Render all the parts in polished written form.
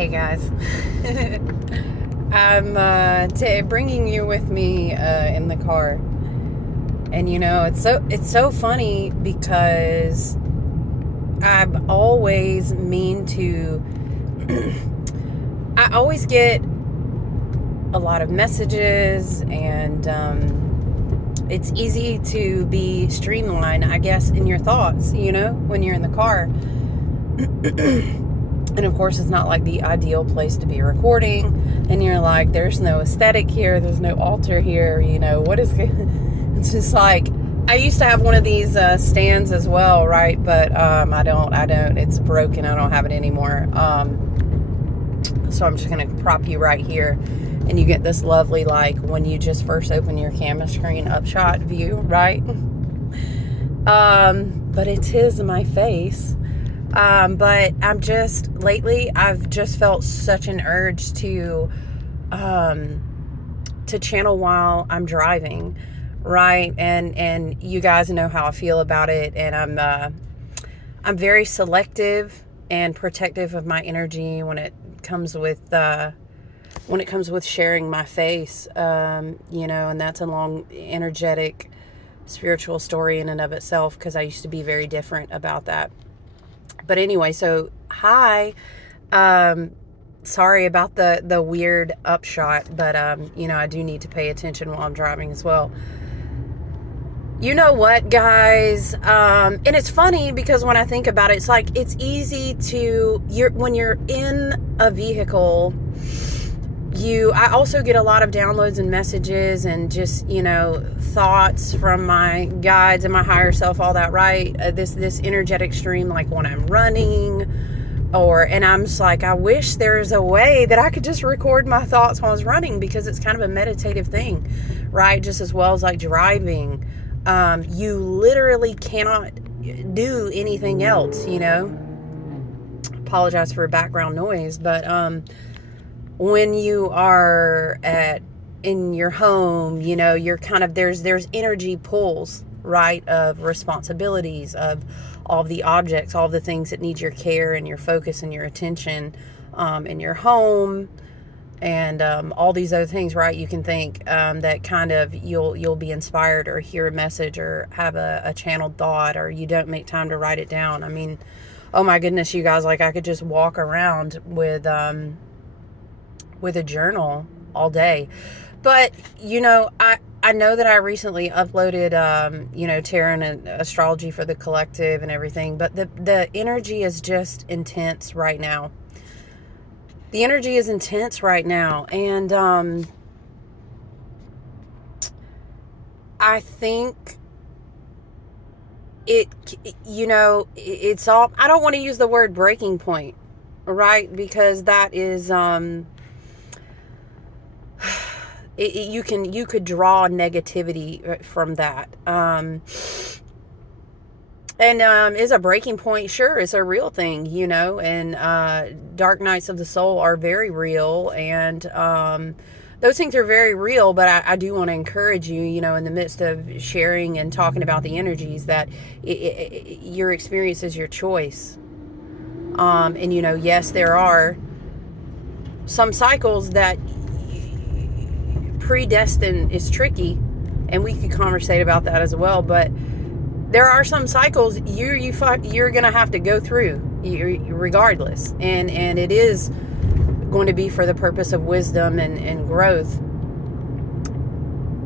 Hey guys, I'm bringing you with me in the car, and it's so funny because I've always mean to. I always get a lot of messages, and it's easy to be streamlined, I guess, in your thoughts. When you're in the car. And of course, it's not like the ideal place to be recording. And you're like, there's no aesthetic here. There's no altar here. What is it? It's just like, I used to have one of these stands as well, right? But I don't. It's broken. I don't have it anymore. So I'm just going to prop you right here. And you get this lovely, like, when you just first open your camera screen upshot view, right? But it is my face. But lately I've just felt such an urge to channel while I'm driving, right? And you guys know how I feel about it. And I'm very selective and protective of my energy when it comes with sharing my face, and that's a long, energetic, spiritual story in and of itself, because I used to be very different about that. But anyway, so hi. Sorry about the weird upshot, but I do need to pay attention while I'm driving as well. You know what, guys? And it's funny because when I think about it, it's like it's easy when you're in a vehicle. I also get a lot of downloads and messages and just, thoughts from my guides and my higher self, all that, right? This energetic stream, like when I'm running, and I'm just like, I wish there's a way that I could just record my thoughts while I was running, because it's kind of a meditative thing, right? Just as well as like driving. You literally cannot do anything else, Apologize for background noise, but, when you are in your home, you're kind of, there's energy pulls, right, of responsibilities, of all the objects, all the things that need your care and your focus and your attention, in your home, and all these other things, right? You can think that kind of you'll be inspired or hear a message or have a channeled thought, or you don't make time to write it down. I mean, oh my goodness, you guys, like I could just walk around with a journal all day. But I know that I recently uploaded tarot and astrology for the collective and everything, but the energy is just intense right now. The energy is intense right now, and I think it's all, I don't want to use the word breaking point, right? Because that is you could draw negativity from that. And is a breaking point? Sure, it's a real thing, and dark nights of the soul are very real, and those things are very real. But I do want to encourage you, in the midst of sharing and talking about the energies, that your experience is your choice. And yes, there are some cycles that predestined is tricky, and we could conversate about that as well. But there are some cycles you're gonna have to go through, regardless, and it is going to be for the purpose of wisdom and growth.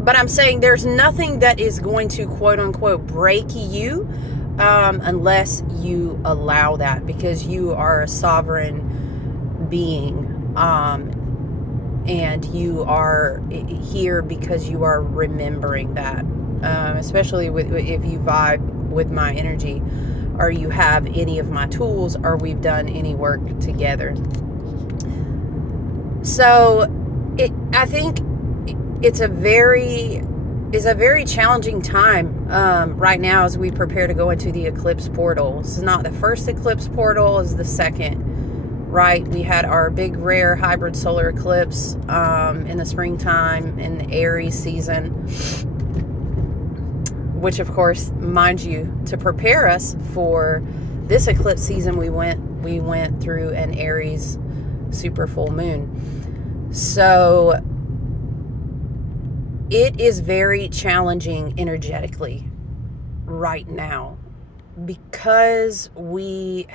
But I'm saying there's nothing that is going to quote unquote break you unless you allow that, because you are a sovereign being. And you are here because you are remembering that, especially if you vibe with my energy, or you have any of my tools, or we've done any work together. So I think it's a very challenging time right now as we prepare to go into the eclipse portal. This is not the first eclipse portal, it's the second. Right, we had our big rare hybrid solar eclipse in the springtime in the Aries season, which of course, mind you, to prepare us for this eclipse season, we went through an Aries super full moon. So it is very challenging energetically right now, because we're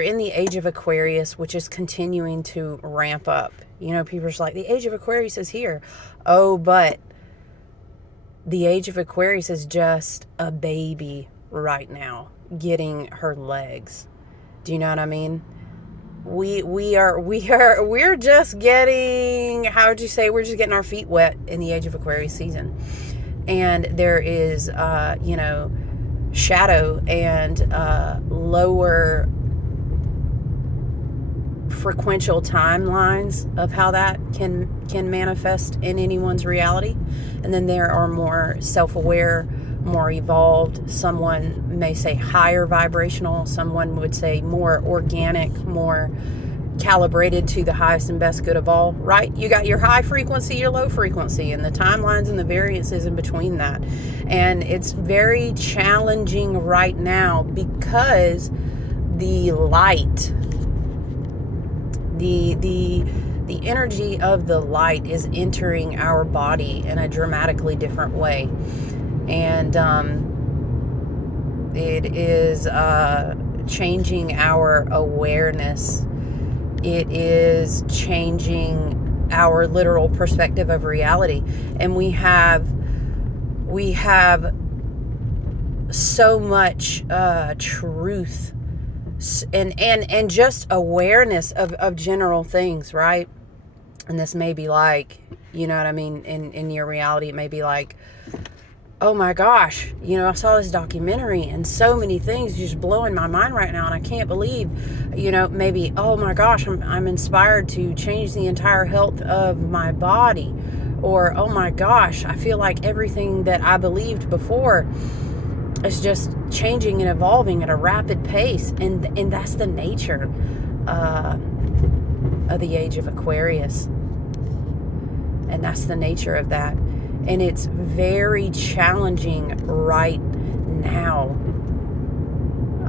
in the age of Aquarius, which is continuing to ramp up. People are like, the age of Aquarius is here. Oh, but the age of Aquarius is just a baby right now, getting her legs. Do you know what I mean? We're just getting, how would you say, we're just getting our feet wet in the age of Aquarius season. And there is, shadow and lower frequential timelines of how that can manifest in anyone's reality. And then there are more self-aware, more evolved, someone may say higher vibrational, someone would say more organic, more calibrated to the highest and best good of all, right? You got your high frequency, your low frequency, and the timelines and the variances in between that. And it's very challenging right now because the light, the energy of the light is entering our body in a dramatically different way. And it is changing our awareness. It is changing our literal perspective of reality. And we have so much truth and just awareness of general things, right? And this may be like, you know what I mean, in your reality, it may be like, oh my gosh, I saw this documentary and so many things just blowing my mind right now, and I can't believe, maybe, oh my gosh, I'm inspired to change the entire health of my body. Or, oh my gosh, I feel like everything that I believed before is just changing and evolving at a rapid pace. And that's the nature of the age of Aquarius. And that's the nature of that. And it's very challenging right now.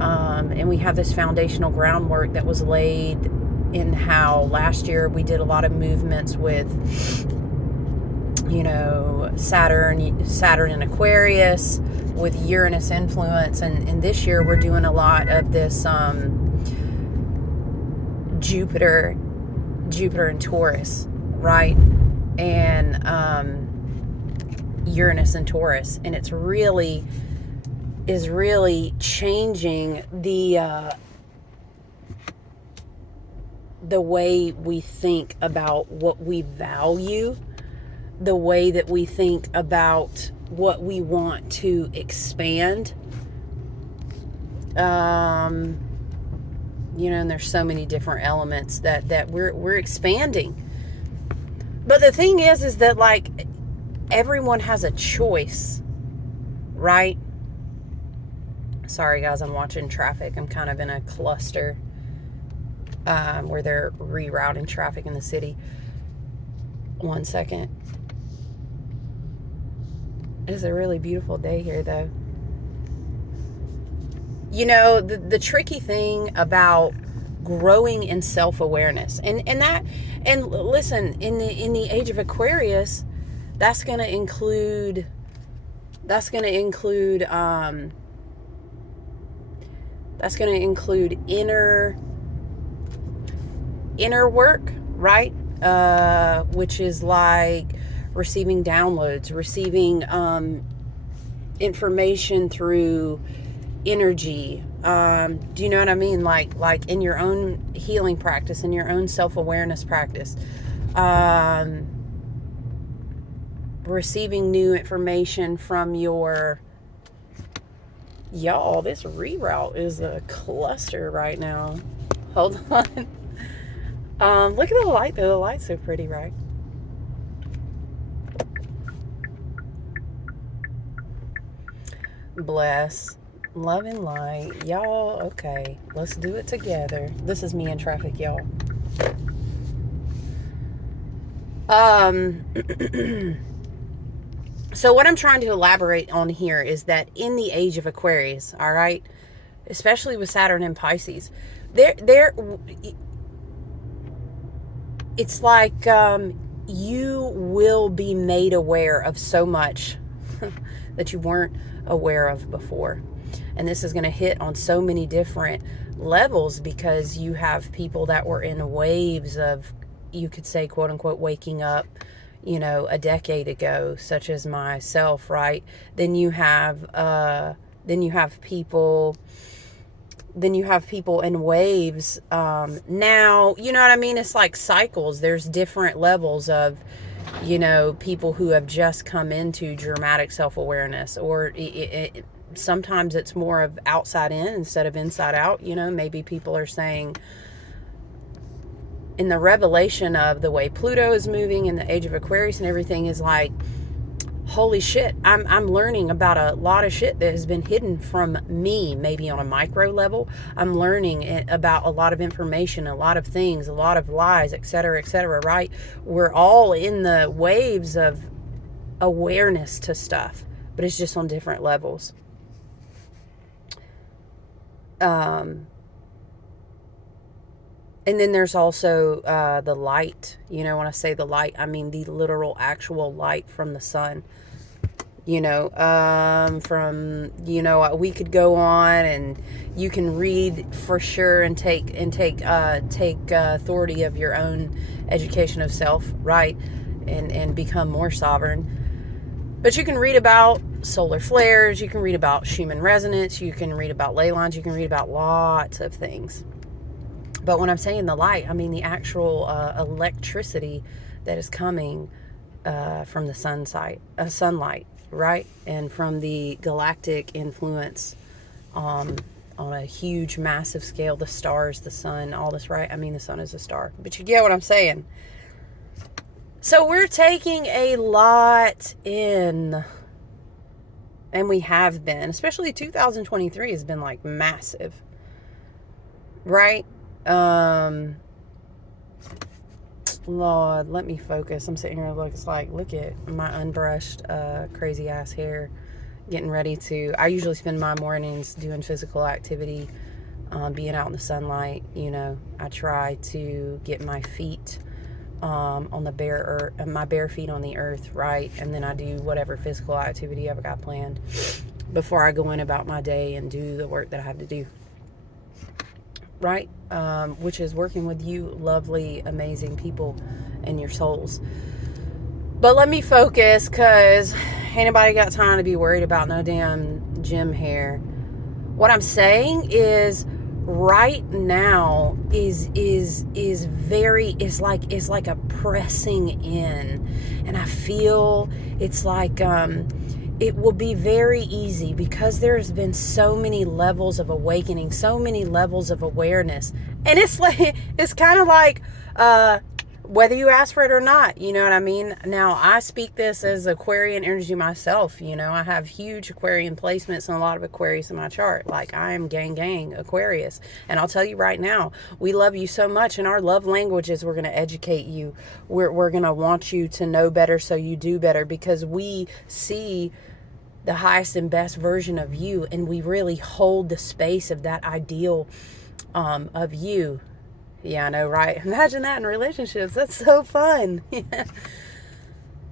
And we have this foundational groundwork that was laid in how last year we did a lot of movements with, Saturn in Aquarius, with Uranus influence. And this year we're doing a lot of this Jupiter in Taurus, right? And Uranus and Taurus, and it's really changing the way we think about what we value, the way that we think about what we want to expand. And there's so many different elements that we're expanding. But the thing is that, like, everyone has a choice, right? Sorry guys, I'm watching traffic. I'm kind of in a cluster where they're rerouting traffic in the city. 1 second. It's a really beautiful day here, though. The tricky thing about growing in self-awareness, and listen, in the age of Aquarius, that's going to include inner work, right? Which is like receiving downloads, receiving information through energy. Do you know what I mean? Like in your own healing practice, in your own self-awareness practice. Receiving new information from your... Y'all, this reroute is a cluster right now. Hold on. Look at the light, though. The light's so pretty, right? Bless. Love and light. Y'all, okay. Let's do it together. This is me in traffic, y'all. So what I'm trying to elaborate on here is that in the age of Aquarius, all right, especially with Saturn and Pisces, it's like you will be made aware of so much that you weren't aware of before. And this is going to hit on so many different levels, because you have people that were in waves of, you could say, quote unquote, waking up, a decade ago, such as myself, right? Then you have people in waves. Now, you know what I mean? It's like cycles. There's different levels of, people who have just come into dramatic self-awareness, or sometimes it's more of outside in instead of inside out. Maybe people are saying, in the revelation of the way Pluto is moving in the age of Aquarius and everything, is like, holy shit, I'm learning about a lot of shit that has been hidden from me, maybe on a micro level. I'm learning about a lot of information, a lot of things, a lot of lies, etc., right? We're all in the waves of awareness to stuff, but it's just on different levels. And then there's also the light. When I say the light, I mean the literal actual light from the sun. We could go on, and you can read for sure and take authority of your own education of self, right? And become more sovereign. But you can read about solar flares, you can read about Schumann resonance, you can read about ley lines, you can read about lots of things. But when I'm saying the light, I mean the actual electricity that is coming from the sunlight, right? And from the galactic influence on a huge, massive scale, the stars, the sun, all this, right? I mean, the sun is a star. But you get what I'm saying. So we're taking a lot in, and we have been, especially 2023 has been like massive, right? Lord, let me focus. I'm sitting here, look at my unbrushed, crazy ass hair, getting ready to, I usually spend my mornings doing physical activity, being out in the sunlight. I try to get my feet, on the my bare feet on the earth, right? And then I do whatever physical activity I've got planned before I go in about my day and do the work that I have to do. Right? Which is working with you lovely, amazing people and your souls. But let me focus, because ain't nobody got time to be worried about no damn gym hair. What I'm saying is, right now is like a pressing in, and I feel it's like it will be very easy, because there's been so many levels of awakening, so many levels of awareness. And it's like, it's kind of like, whether you ask for it or not, you know what I mean? Now, I speak this as Aquarian energy myself. I have huge Aquarian placements and a lot of Aquarius in my chart. Like, I am gang Aquarius. And I'll tell you right now, we love you so much. In our love languages, we're going to educate you. We're going to want you to know better so you do better, because we see the highest and best version of you, and we really hold the space of that ideal of you. Yeah, I know, right? Imagine that in relationships. That's so fun. No,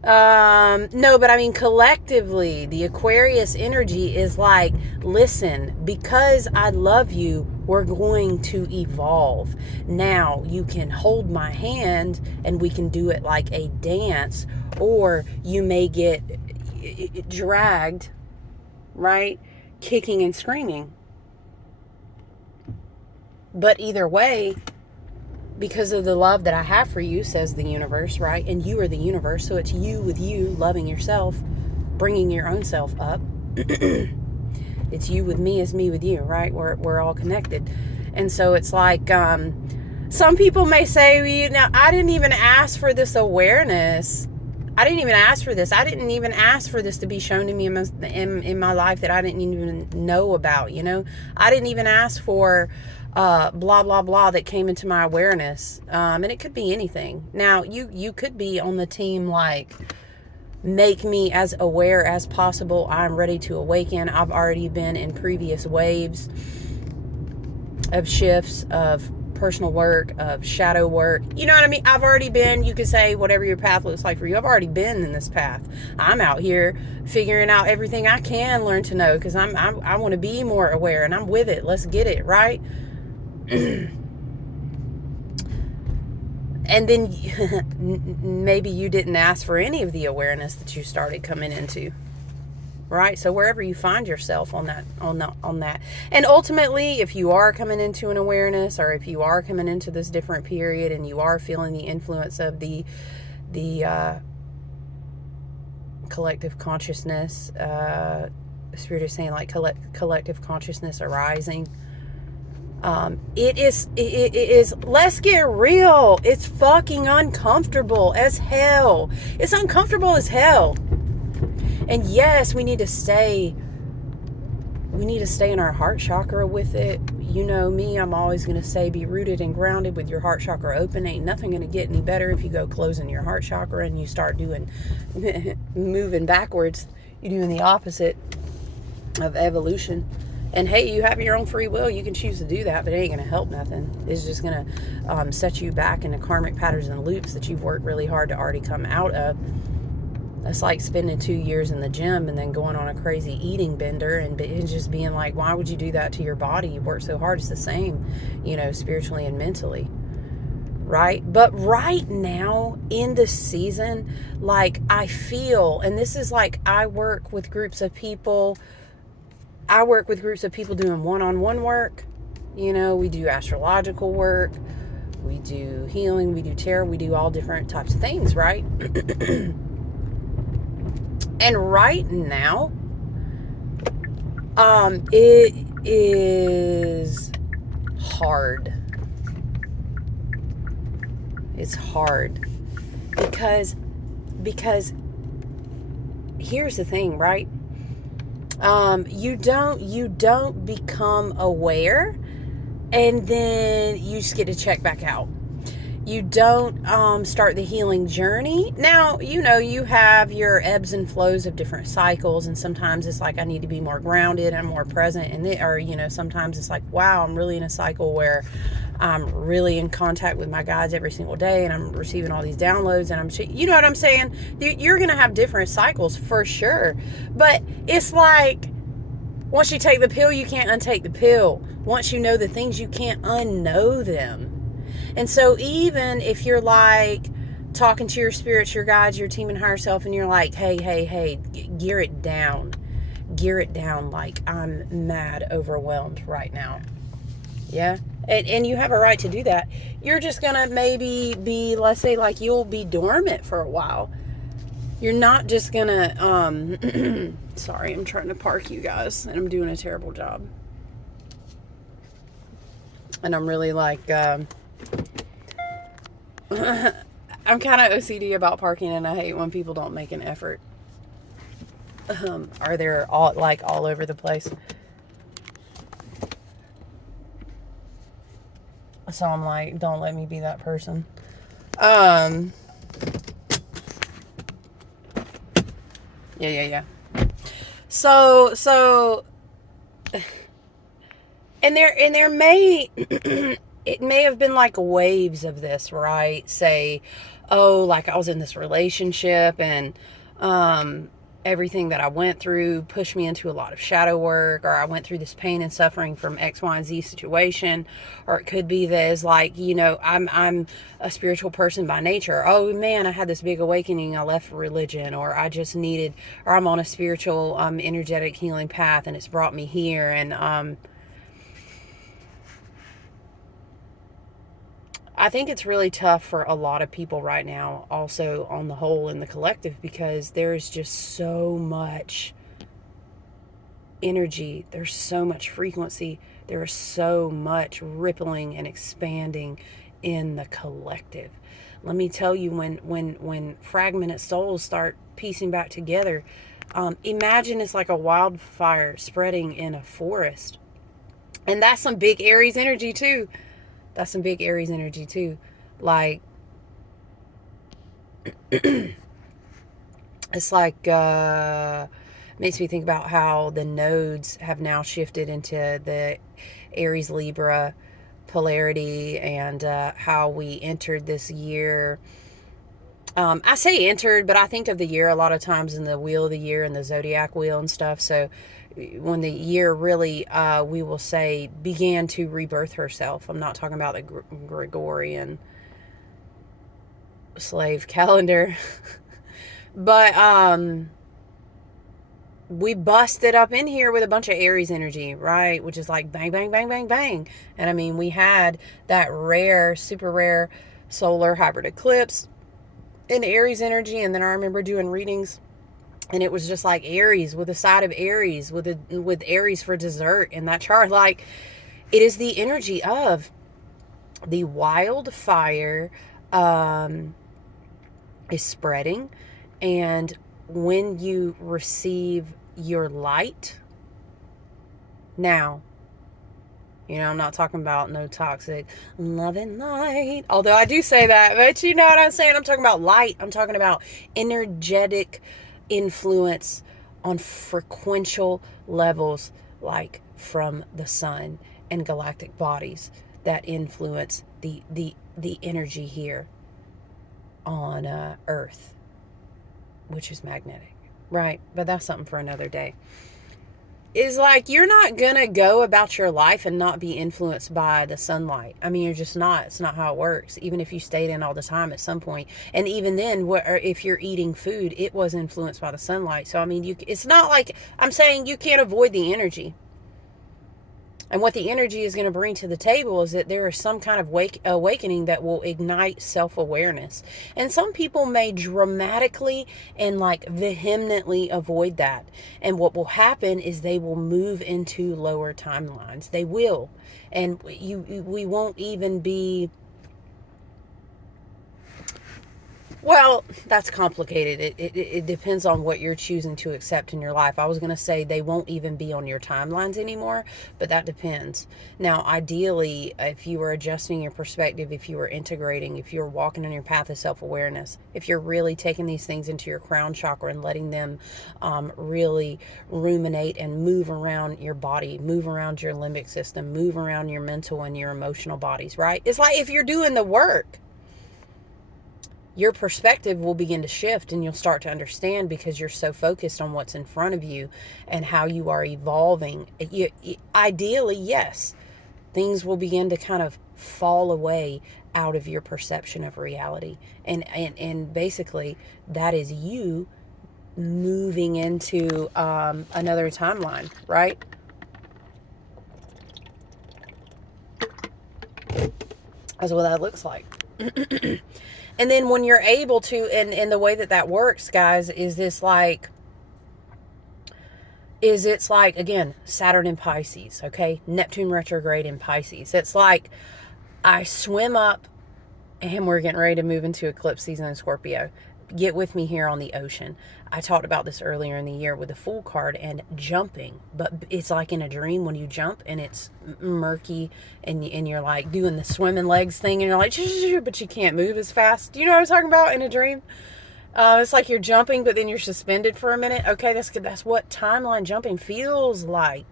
but I mean, collectively, the Aquarius energy is like, listen, because I love you, we're going to evolve. Now, you can hold my hand and we can do it like a dance, or you may get dragged, right? Kicking and screaming. But either way, because of the love that I have for you, says the universe, right? And you are the universe, so it's you with you, loving yourself, bringing your own self up. It's you with me, it's me with you, right? We're all connected. And so it's like, some people may say, I didn't even ask for this awareness. I didn't even ask for this. I didn't even ask for this to be shown to me in my life that I didn't even know about, I didn't even ask for blah, blah, blah that came into my awareness. And it could be anything. Now, you could be on the team like, make me as aware as possible. I'm ready to awaken. I've already been in previous waves of shifts, of personal work, of shadow work. You know what I mean? I've already been, you could say, whatever your path looks like for you, I've already been in this path. I'm out here figuring out everything I can learn to know, because I want to be more aware, and I'm with it. Let's get it, right? And then maybe you didn't ask for any of the awareness that you started coming into, right? So wherever you find yourself on that. And ultimately, if you are coming into an awareness, or if you are coming into this different period and you are feeling the influence of the collective consciousness, Spirit is saying like collective consciousness arising, it is, let's get real, it's fucking uncomfortable as hell. It's uncomfortable as hell. And yes, we need to stay in our heart chakra with it. You know me, I'm always going to say be rooted and grounded with your heart chakra open. Ain't nothing going to get any better if you go closing your heart chakra and you start doing moving backwards. You're doing the opposite of evolution. And hey, you have your own free will. You can choose to do that, but it ain't going to help nothing. It's just going to set you back into karmic patterns and loops that you've worked really hard to already come out of. It's like spending 2 years in the gym and then going on a crazy eating bender and just being like, why would you do that to your body? You work so hard. It's the same, spiritually and mentally, right? But right now in this season, like I feel, and this is like, I work with groups of people doing one-on-one work. We do astrological work, we do healing, we do tarot, we do all different types of things, right? And right now, it is hard. It's hard because here's the thing, right? You don't become aware and then you just get to check back out. You don't start the healing journey. Now, you have your ebbs and flows of different cycles, and sometimes it's like I need to be more grounded and more present, and sometimes it's like, wow, I'm really in a cycle where I'm really in contact with my guides every single day, and I'm receiving all these downloads, and you know what I'm saying? You're going to have different cycles for sure, but it's like once you take the pill, you can't untake the pill. Once you know the things, you can't unknow them. And so even if you're like talking to your spirits, your guides, your team and higher self, and you're like, hey, gear it down. Like I'm mad overwhelmed right now. Yeah. And you have a right to do that. You're just going to maybe be, let's say like you'll be dormant for a while. You're not just going to, sorry, I'm trying to park you guys and I'm doing a terrible job. And I'm really like, I'm kind of OCD about parking, and I hate when people don't make an effort. Are they all over the place? So I'm like, don't let me be that person. Yeah. So, and there may, it may have been like waves of this, right? Say, like I was in this relationship and, everything that I went through pushed me into a lot of shadow work, or I went through this pain and suffering from X, Y, and Z situation. Or it could be that is like, I'm a spiritual person by nature. Oh man, I had this big awakening. I left religion, or I just needed, or I'm on a spiritual, energetic healing path, and it's brought me here. And, I think it's really tough for a lot of people right now, also on the whole in the collective, because there's just so much energy, there's so much frequency, there's so much rippling and expanding in the collective. Let me tell you, when fragmented souls start piecing back together, imagine it's like a wildfire spreading in a forest. And that's some big Aries energy too. Like, it's like, makes me think about how the nodes have now shifted into the Aries Libra polarity and how we entered this year. I say entered, but I think of the year a lot of times in the wheel of the year and the zodiac wheel and stuff. So when the year really, we will say, began to rebirth herself. I'm not talking about the Gregorian slave calendar. But we busted up in here with a bunch of Aries energy, right? Which is like bang, bang, bang, bang, bang. And I mean, we had that rare, super rare solar hybrid eclipse in Aries energy. And then I remember doing readings, and it was just like Aries with a side of Aries with Aries for dessert in that chart. Like, it is the energy of the wildfire is spreading. And when you receive your light, now, I'm not talking about no toxic love and light, although I do say that, but you know what I'm saying? I'm talking about light. I'm talking about energetic influence on frequential levels, like from the sun and galactic bodies that influence the energy here on Earth, which is magnetic, right? But that's something for another day. Is like, you're not gonna go about your life and not be influenced by the sunlight. I mean, you're just not. It's not how it works. Even if you stayed in all the time at some point, and even then, if you're eating food, it was influenced by the sunlight. So I mean, it's not like I'm saying you can't avoid the energy. And what the energy is going to bring to the table is that there is some kind of awakening that will ignite self-awareness. And some people may dramatically and like vehemently avoid that. And what will happen is they will move into lower timelines. They will. And we won't even be... Well, that's complicated. It depends on what you're choosing to accept in your life. I was going to say they won't even be on your timelines anymore, but that depends. Now, ideally, if you were adjusting your perspective, if you were integrating, if you're walking on your path of self-awareness, if you're really taking these things into your crown chakra and letting them really ruminate and move around your body, move around your limbic system, move around your mental and your emotional bodies, right? It's like if you're doing the work, your perspective will begin to shift, and you'll start to understand because you're so focused on what's in front of you and how you are evolving. Ideally, yes, things will begin to kind of fall away out of your perception of reality. And basically, that is you moving into another timeline, right? That's what that looks like. And then when you're able to, and the way that works, guys, is it's like, again, Saturn in Pisces, okay? Neptune retrograde in Pisces. It's like I swim up, and we're getting ready to move into eclipse season in Scorpio. Get with me here on the ocean. I talked about this earlier in the year with the Fool card and jumping, but it's like in a dream when you jump and it's murky and you're like doing the swimming legs thing and you're like, but you can't move as fast. Do you know what I'm talking about in a dream? It's like you're jumping, but then you're suspended for a minute. Okay, that's good. That's what timeline jumping feels like.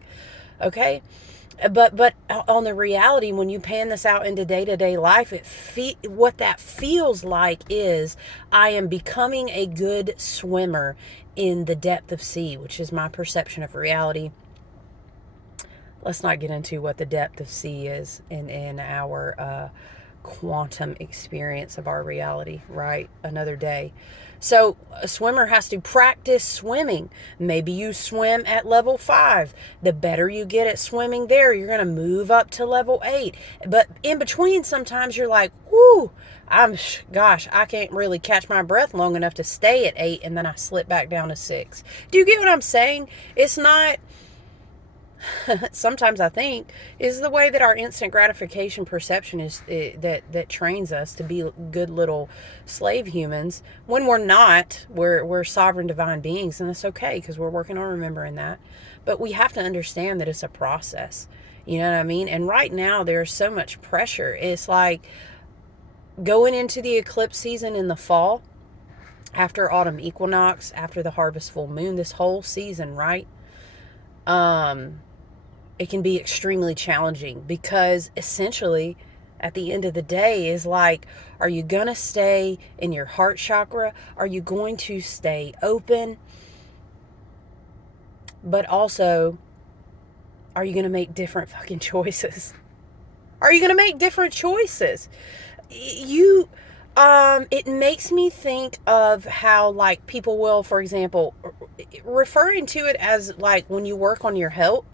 Okay. But on the reality, when you pan this out into day-to-day life, what that feels like is I am becoming a good swimmer in the depth of sea, which is my perception of reality. Let's not get into what the depth of sea is in our quantum experience of our reality, right? Another day. So a swimmer has to practice swimming. Maybe you swim at level 5. The better you get at swimming there, you're going to move up to level 8. But in between, sometimes you're like, whoo, I can't really catch my breath long enough to stay at 8, and then I slip back down to 6. Do you get what I'm saying? It's not... Sometimes I think is the way that our instant gratification perception is that trains us to be good little slave humans when we're not. We're sovereign divine beings, and that's okay because we're working on remembering that. But we have to understand that it's a process. You know what I mean? And right now there's so much pressure. It's like going into the eclipse season in the fall, after autumn equinox, after the harvest full moon, this whole season, right? it can be extremely challenging, because essentially at the end of the day is like, are you going to stay in your heart chakra? Are you going to stay open? But also, are you going to make different fucking choices? Are you going to make different choices? You, it makes me think of how, like, people will, for example, referring to it as like when you work on your health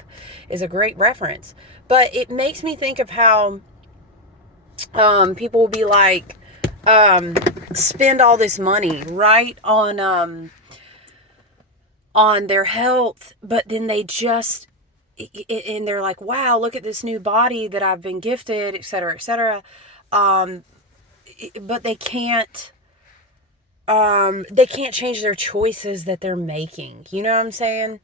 is a great reference. But it makes me think of how, people will be like, spend all this money, right, on their health, but then they just, and they're like, wow, look at this new body that I've been gifted, et cetera, et cetera. But they can't change their choices that they're making. You know what I'm saying?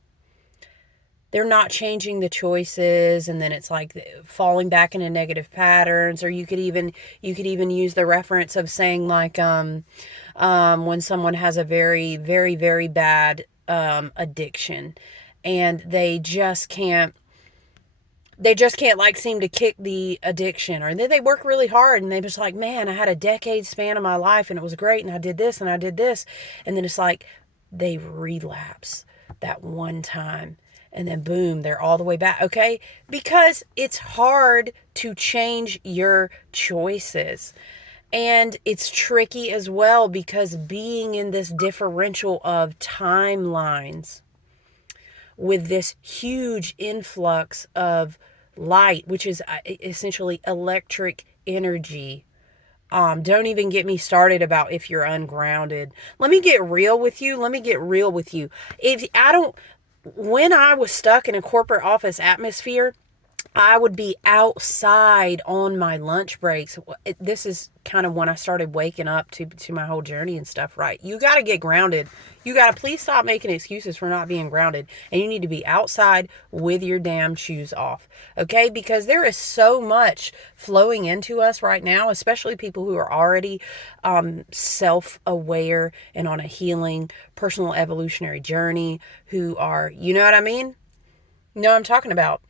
They're not changing the choices, and then it's like falling back into negative patterns. Or you could even use the reference of saying, like, when someone has a very, very, very bad addiction, and they just can't like seem to kick the addiction. Or then they work really hard and they just like, man, I had a decade span of my life and it was great, and I did this and I did this, and then it's like they relapse that one time, and then boom, they're all the way back. Okay, because it's hard to change your choices. And it's tricky as well, because being in this differential of timelines with this huge influx of light, which is essentially electric energy. Don't even get me started about if you're ungrounded. Let me get real with you. If I don't, when I was stuck in a corporate office atmosphere, I would be outside on my lunch breaks. This is kind of when I started waking up to my whole journey and stuff, right? You got to get grounded. You got to please stop making excuses for not being grounded. And you need to be outside with your damn shoes off. Okay? Because there is so much flowing into us right now, especially people who are already self-aware and on a healing, personal evolutionary journey, who are, you know what I mean? You know what I'm talking about?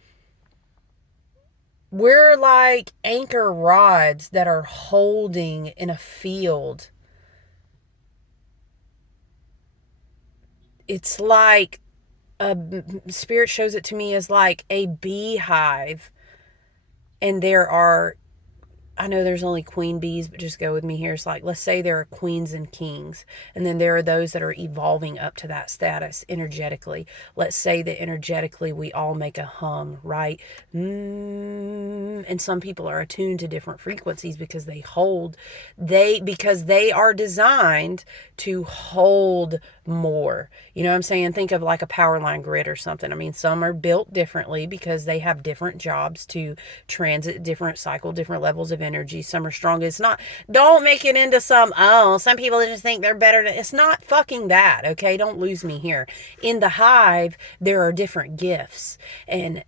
We're like anchor rods that are holding in a field. It's like, spirit shows it to me as like a beehive. And there are, I know there's only queen bees, but just go with me here. It's like, let's say there are queens and kings, and then there are those that are evolving up to that status energetically. Let's say that energetically we all make a hum, right? And some people are attuned to different frequencies because because they are designed to hold more. You know what I'm saying? Think of like a power line grid or something. I mean, some are built differently because they have different jobs to transit, different cycle, different levels of energy. Some are strong. It's not, don't make it into some people just think they're better than, it's not fucking that. Okay, don't lose me here. In the hive, there are different gifts, and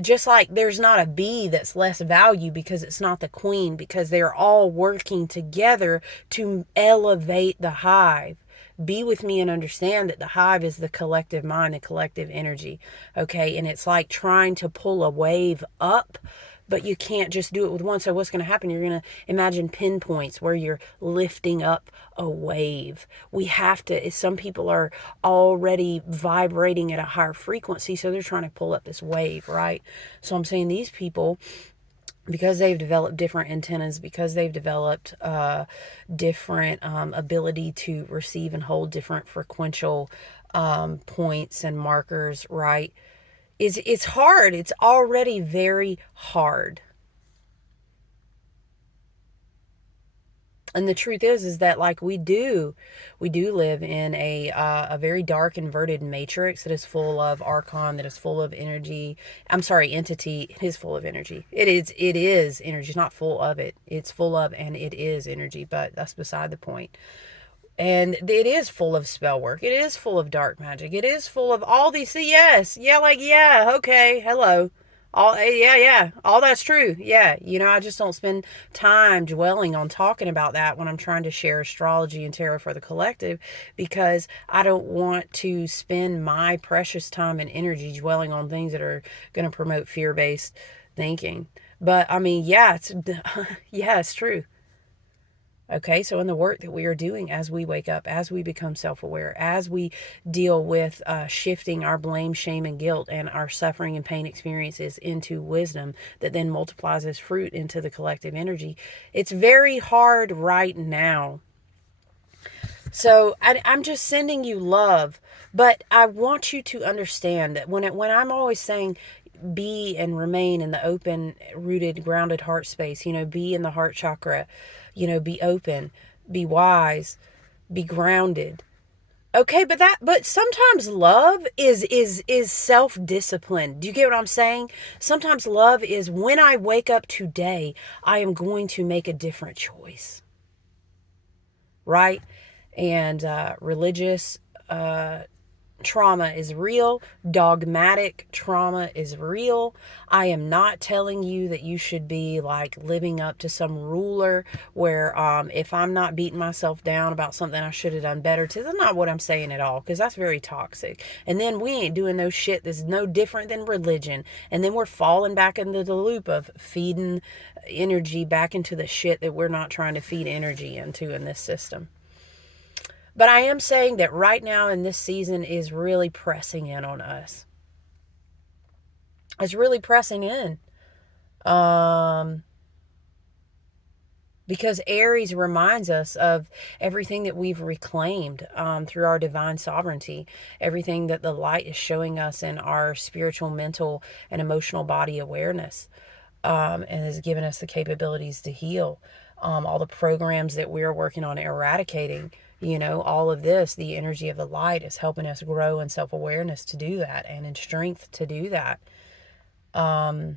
just like there's not a bee that's less value because it's not the queen, because they're all working together to elevate the hive. Be with me and understand that the hive is the collective mind, the collective energy. Okay, and it's like trying to pull a wave up, but you can't just do it with one. So what's going to happen? You're going to imagine pinpoints where you're lifting up a wave. We have to, some people are already vibrating at a higher frequency, so they're trying to pull up this wave, right? So I'm saying these people, because they've developed different antennas, because they've developed different ability to receive and hold different frequential points and markers, right? It's hard. It's already very hard. And the truth is that like we do live in a very dark inverted matrix that is full of archon, that is full of energy. I'm sorry, entity. It is full of energy. It is energy. It's not full of it. It's full of, and it is energy, but that's beside the point. And it is full of spell work. It is full of dark magic. It is full of all these. Yes. Yeah. Like, yeah. Okay. Hello. Yeah. All that's true. Yeah. I just don't spend time dwelling on talking about that when I'm trying to share astrology and tarot for the collective, because I don't want to spend my precious time and energy dwelling on things that are going to promote fear-based thinking. But I mean, yeah, it's yeah, it's true. Okay, so in the work that we are doing as we wake up, as we become self aware, as we deal with shifting our blame, shame, and guilt and our suffering and pain experiences into wisdom that then multiplies as fruit into the collective energy, it's very hard right now. So I'm just sending you love, but I want you to understand that when I'm always saying be and remain in the open, rooted, grounded heart space, be in the heart chakra, be open, be wise, be grounded. Okay, but sometimes love is self-discipline. Do you get what I'm saying? Sometimes love is when I wake up today, I am going to make a different choice. Right? And religious trauma is real. Dogmatic trauma is real. I am not telling you that you should be like living up to some ruler where if I'm not beating myself down about something I should have done better to. That's not what I'm saying at all, because that's very toxic. And then we ain't doing no shit that's no different than religion. And then we're falling back into the loop of feeding energy back into the shit that we're not trying to feed energy into in this system. But I am saying that right now in this season is really pressing in on us. It's really pressing in. Because Aries reminds us of everything that we've reclaimed through our divine sovereignty, everything that the light is showing us in our spiritual, mental, and emotional body awareness, and has given us the capabilities to heal. All the programs that we're working on eradicating, all of this, the energy of the light is helping us grow in self-awareness to do that and in strength to do that. But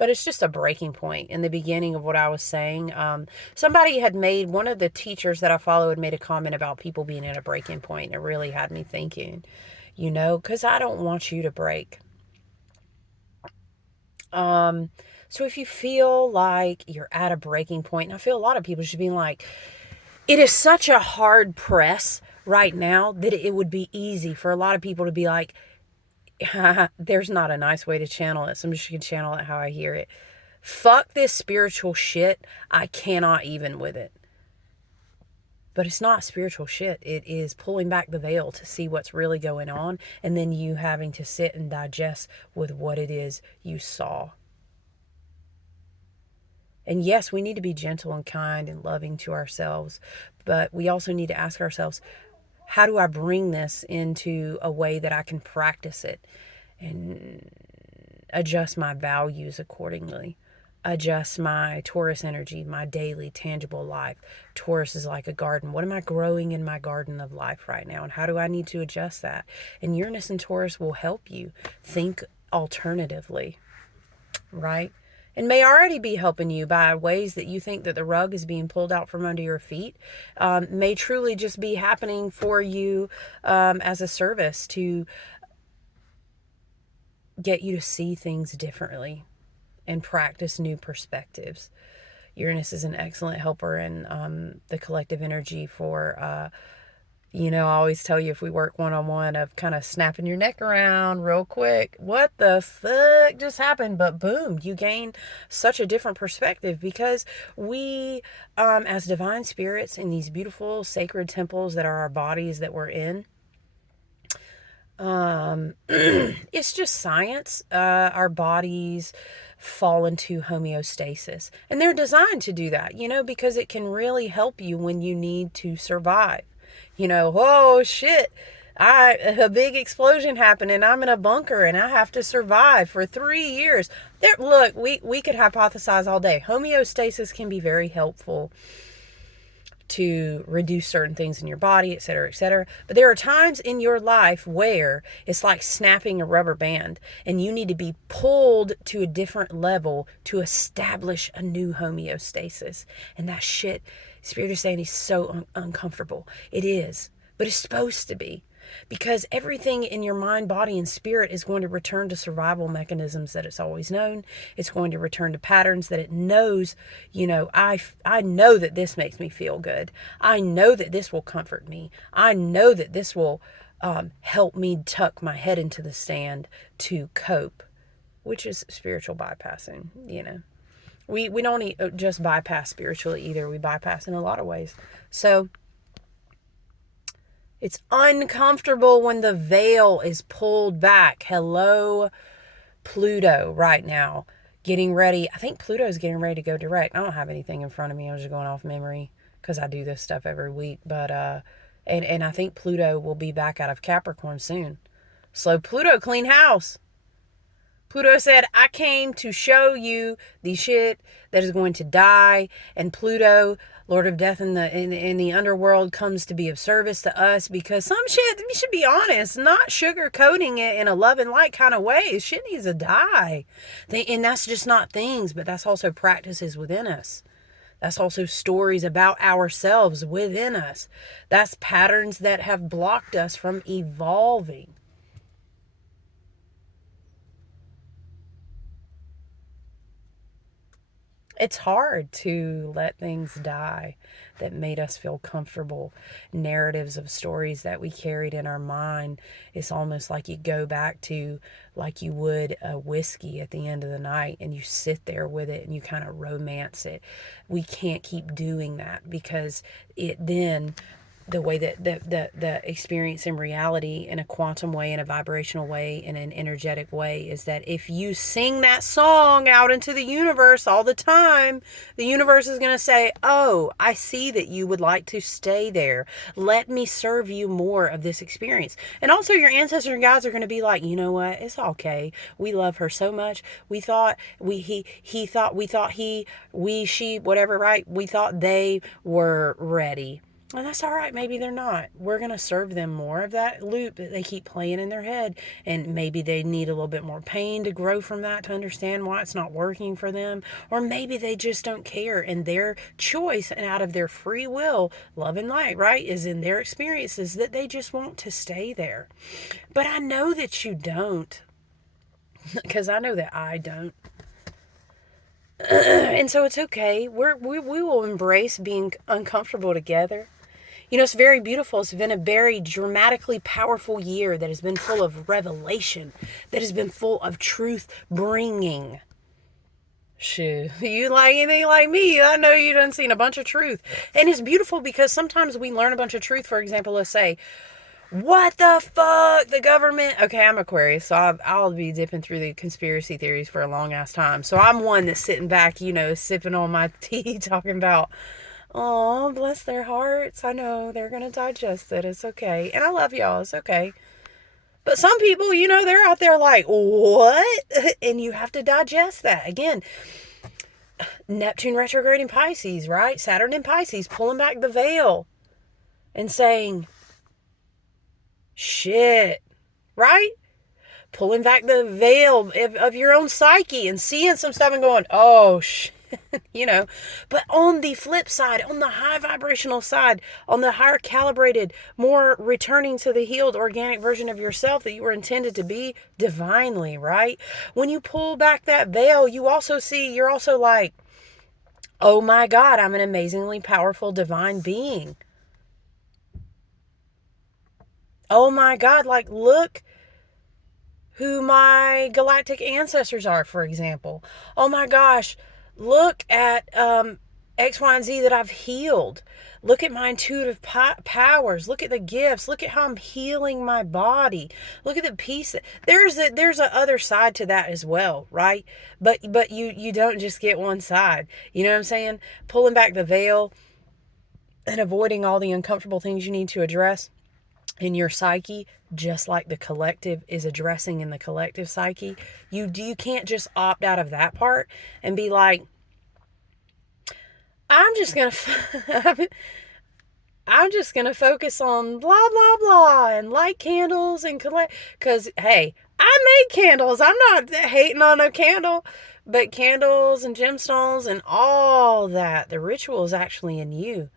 it's just a breaking point in the beginning of what I was saying. Somebody had made, one of the teachers that I follow had made a comment about people being at a breaking point. It really had me thinking, because I don't want you to break. So if you feel like you're at a breaking point, and I feel a lot of people should be like, it is such a hard press right now that it would be easy for a lot of people to be like, there's not a nice way to channel it, so I'm just going to channel it how I hear it. Fuck this spiritual shit. I cannot even with it. But it's not spiritual shit. It is pulling back the veil to see what's really going on, and then you having to sit and digest with what it is you saw. And yes, we need to be gentle and kind and loving to ourselves, but we also need to ask ourselves, how do I bring this into a way that I can practice it and adjust my values accordingly? Adjust my Taurus energy, my daily tangible life. Taurus is like a garden. What am I growing in my garden of life right now? And how do I need to adjust that? And Uranus and Taurus will help you think alternatively, right? And may already be helping you by ways that you think that the rug is being pulled out from under your feet. May truly just be happening for you as a service to get you to see things differently and practice new perspectives. Uranus is an excellent helper in the collective energy for I always tell you, if we work one-on-one, of kind of snapping your neck around real quick. What the fuck just happened? But boom, you gain such a different perspective, because we, as divine spirits in these beautiful sacred temples that are our bodies that we're in, it's just science. Our bodies fall into homeostasis, and they're designed to do that, because it can really help you when you need to survive. Oh shit, a big explosion happened and I'm in a bunker and I have to survive for 3 years. Look, we could hypothesize all day. Homeostasis can be very helpful to reduce certain things in your body, et cetera, et cetera. But there are times in your life where it's like snapping a rubber band and you need to be pulled to a different level to establish a new homeostasis. And that shit, Spirit is saying, is so uncomfortable. It is, but it's supposed to be. because everything in your mind, body, and spirit is going to return to survival mechanisms that it's always known. It's going to return to patterns that it knows, I know that this makes me feel good. I know that this will comfort me. I know that this will help me tuck my head into the sand to cope, which is spiritual bypassing, We don't just bypass spiritually either. We bypass in a lot of ways. So it's uncomfortable when the veil is pulled back. Hello, Pluto right now. Getting ready. I think Pluto is getting ready to go direct. I don't have anything in front of me. I was just going off memory because I do this stuff every week. But, and I think Pluto will be back out of Capricorn soon. So Pluto, clean house. Pluto said, I came to show you the shit that is going to die. And Pluto, Lord of Death in the underworld, comes to be of service to us because some shit, we should be honest, not sugarcoating it in a love and light kind of way. Shit needs to die. And that's just not things, but that's also practices within us. That's also stories about ourselves within us. That's patterns that have blocked us from evolving. It's hard to let things die that made us feel comfortable. Narratives of stories that we carried in our mind. It's almost like you go back to like you would a whiskey at the end of the night and you sit there with it and you kind of romance it. We can't keep doing that because it then, the way that the experience in reality in a quantum way, in a vibrational way, in an energetic way, is that if you sing that song out into the universe all the time, the universe is going to say, oh, I see that you would like to stay there. Let me serve you more of this experience. And also your ancestors and guides are going to be like, you know what? It's okay. We love her so much. We thought she, whatever, right? We thought they were ready. And that's all right. Maybe they're not. We're going to serve them more of that loop that they keep playing in their head. And maybe they need a little bit more pain to grow from that, to understand why it's not working for them. Or maybe they just don't care. And their choice and out of their free will, love and light, right, is in their experiences that they just want to stay there. But I know that you don't. Because I know that I don't. And so it's okay. We will embrace being uncomfortable together. It's very beautiful. It's been a very dramatically powerful year that has been full of revelation, that has been full of truth bringing. Shit, you like anything like me? I know you done seen a bunch of truth. And it's beautiful because sometimes we learn a bunch of truth. For example, let's say, what the fuck? The government? Okay, I'm Aquarius, so I'll be dipping through the conspiracy theories for a long ass time. So I'm one that's sitting back, sipping on my tea, talking about, oh, bless their hearts. I know they're going to digest it. It's okay. And I love y'all. It's okay. But some people, they're out there like, what? And you have to digest that. Again, Neptune retrograde in Pisces, right? Saturn in Pisces, pulling back the veil and saying, shit, right? Pulling back the veil of your own psyche and seeing some stuff and going, oh, shit. But on the flip side, on the high vibrational side, on the higher calibrated, more returning to the healed organic version of yourself that you were intended to be divinely, right? When you pull back that veil, you're also like, oh my God, I'm an amazingly powerful divine being. Oh my God, like, look who my galactic ancestors are, for example. Oh my gosh, look at X, Y, and Z that I've healed. Look at my intuitive powers. Look at the gifts. Look at how I'm healing my body. Look at the peace. There's a other side to that as well, right? But you don't just get one side. You know what I'm saying? Pulling back the veil and avoiding all the uncomfortable things you need to address in your psyche, just like the collective is addressing in the collective psyche. You can't just opt out of that part and be like, I'm just gonna focus on blah blah blah and light candles and collect. Because hey, I make candles. I'm not hating on a candle, but candles and gemstones and all that, the ritual is actually in you.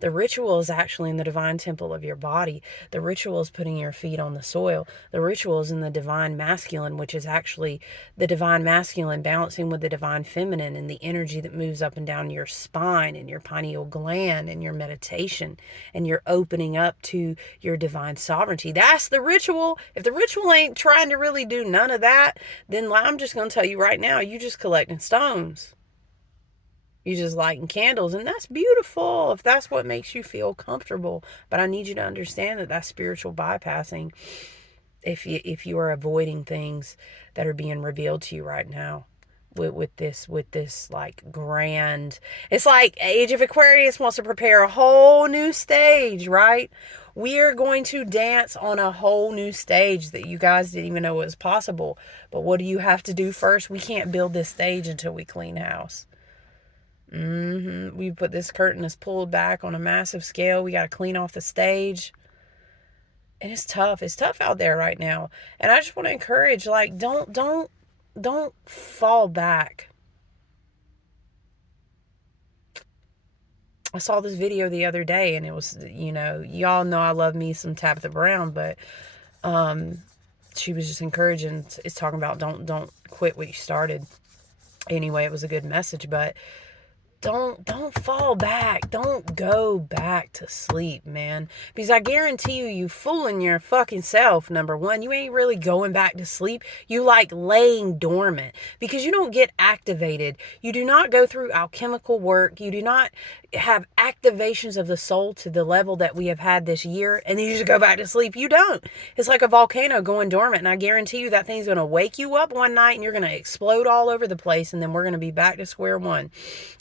The ritual is actually in the divine temple of your body. The ritual is putting your feet on the soil. The ritual is in the divine masculine, which is actually the divine masculine balancing with the divine feminine, and the energy that moves up and down your spine and your pineal gland and your meditation, and you're opening up to your divine sovereignty. That's the ritual. If the ritual ain't trying to really do none of that, then I'm just going to tell you right now, you just collecting stones. You just lighting candles, and that's beautiful if that's what makes you feel comfortable. But I need you to understand that that's spiritual bypassing if you are avoiding things that are being revealed to you right now with this like grand. It's like Age of Aquarius wants to prepare a whole new stage, right? We are going to dance on a whole new stage that you guys didn't even know was possible. But what do you have to do first? We can't build this stage until we clean house. We put this curtain is pulled back on a massive scale. We got to clean off the stage. And it's tough. It's tough out there right now. And I just want to encourage, like, don't fall back. I saw this video the other day, and it was, y'all know I love me some Tabitha Brown, but she was just encouraging. It's talking about don't quit what you started. Anyway, it was a good message, but don't fall back. Don't go back to sleep, man. Because I guarantee you fooling your fucking self. Number one, you ain't really going back to sleep. You like laying dormant because you don't get activated. You do not go through alchemical work. You do not have activations of the soul to the level that we have had this year, and then you just go back to sleep. You don't. It's like a volcano going dormant, and I guarantee you that thing's going to wake you up one night and you're going to explode all over the place, and then we're going to be back to square one.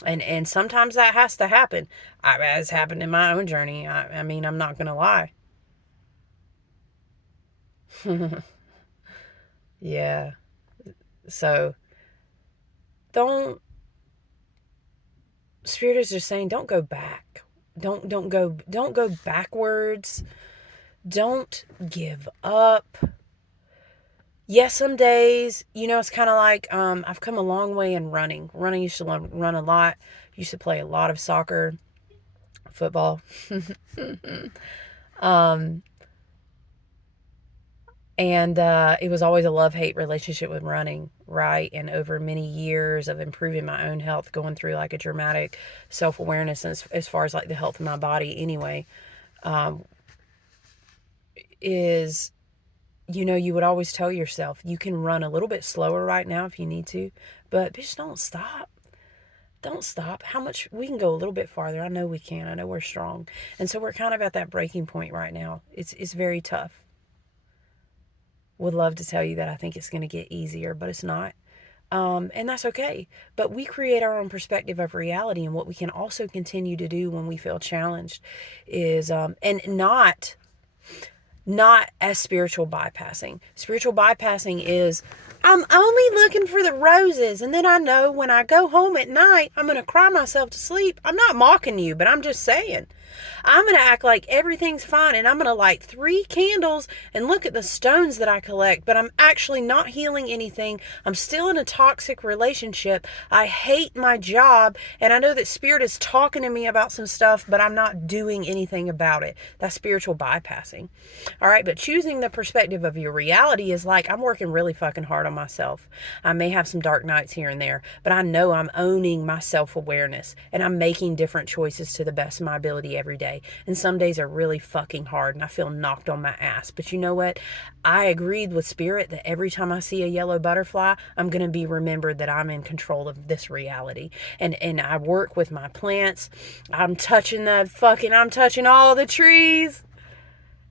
And sometimes that has to happen. It has happened in my own journey. I mean, I'm not going to lie. Yeah. So Spirit is just saying, don't go back. Don't go backwards. Don't give up. Yes, some days, it's kind of like, I've come a long way in running. Running, used to run a lot. Used to play a lot of soccer, football. And it was always a love-hate relationship with running, right? And over many years of improving my own health, going through like a dramatic self-awareness as far as like the health of my body anyway, is, you would always tell yourself, you can run a little bit slower right now if you need to, but bitch, don't stop. Don't stop. How much? We can go a little bit farther. I know we can. I know we're strong. And so we're kind of at that breaking point right now. It's very tough. Would love to tell you that I think it's going to get easier, but it's not. And that's okay. But we create our own perspective of reality. And what we can also continue to do when we feel challenged is, and not as spiritual bypassing. Spiritual bypassing is, I'm only looking for the roses, and then I know when I go home at night, I'm going to cry myself to sleep. I'm not mocking you, but I'm just saying. I'm going to act like everything's fine, and I'm going to light 3 candles and look at the stones that I collect, but I'm actually not healing anything. I'm still in a toxic relationship. I hate my job, and I know that Spirit is talking to me about some stuff, but I'm not doing anything about it. That's spiritual bypassing. All right, but choosing the perspective of your reality is like, I'm working really fucking hard on myself. I may have some dark nights here and there, but I know I'm owning my self-awareness, and I'm making different choices to the best of my ability every day. And some days are really fucking hard and I feel knocked on my ass. But you know what? I agreed with Spirit that every time I see a yellow butterfly, I'm going to be remembered that I'm in control of this reality. And I work with my plants. I'm touching all the trees.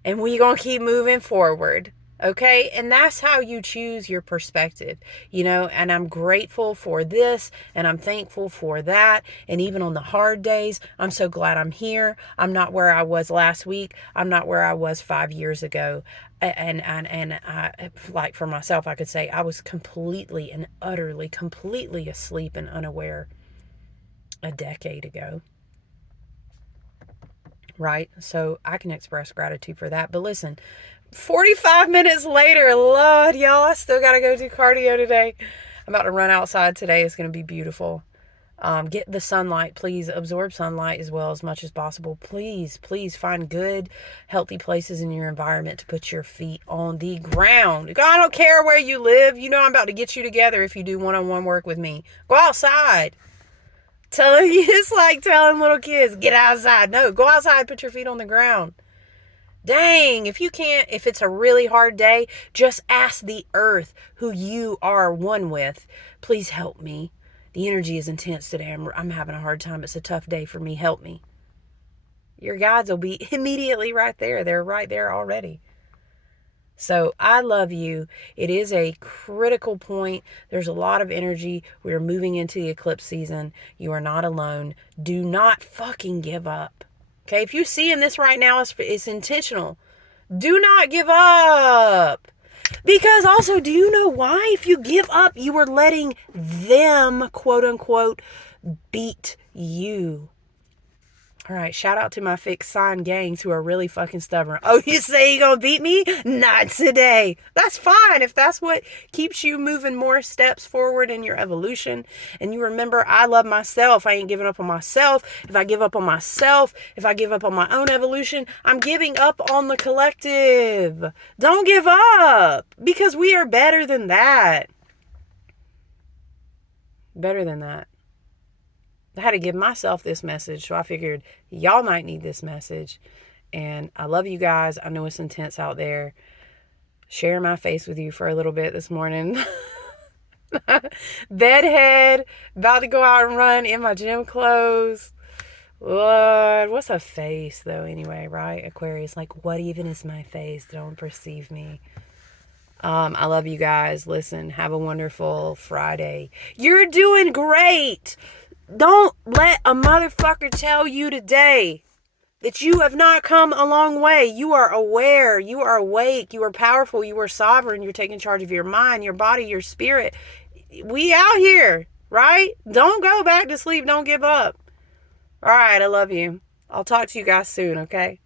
And we going to keep moving forward. Okay, and that's how you choose your perspective, and I'm grateful for this, and I'm thankful for that, and even on the hard days, I'm so glad I'm here. I'm not where I was last week. I'm not where I was 5 years ago, and I, like for myself, I could say I was completely and utterly, completely asleep and unaware a decade ago. Right? So I can express gratitude for that. But listen, 45 minutes later, Lord, y'all, I still got to go do cardio today. I'm about to run outside today. It's going to be beautiful. Get the sunlight. Please absorb sunlight as well as much as possible. Please, please find good, healthy places in your environment to put your feet on the ground. I don't care where you live. You know I'm about to get you together if you do one-on-one work with me. Go outside. Telling you, it's like telling little kids, get outside. No, go outside, put your feet on the ground. Dang, if you can't, if it's a really hard day, just ask the earth who you are one with. Please help me. The energy is intense today. I'm having a hard time. It's a tough day for me. Help me. Your guides will be immediately right there. They're right there already. So I love you. It is a critical point. There's a lot of energy. We are moving into the eclipse season. You are not alone. Do not fucking give up. Okay, if you see in this right now, it's intentional. Do not give up. Because also, do you know why? If you give up, you are letting them, quote unquote, beat you. All right, shout out to my fixed sign gangs who are really fucking stubborn. Oh, you say you're going to beat me? Not today. That's fine if that's what keeps you moving more steps forward in your evolution. And you remember, I love myself. I ain't giving up on myself. If I give up on myself, if I give up on my own evolution, I'm giving up on the collective. Don't give up because we are better than that. Better than that. I had to give myself this message, so I figured y'all might need this message. And I love you guys. I know it's intense out there. Sharing my face with you for a little bit this morning. Bedhead, about to go out and run in my gym clothes. Lord, what's a face though anyway, right? Aquarius, like what even is my face? Don't perceive me. I love you guys. Listen, have a wonderful Friday. You're doing great. Don't let a motherfucker tell you today that you have not come a long way. You are aware. You are awake. You are powerful. You are sovereign. You're taking charge of your mind, your body, your spirit. We out here, right? Don't go back to sleep. Don't give up. All right. I love you. I'll talk to you guys soon, okay?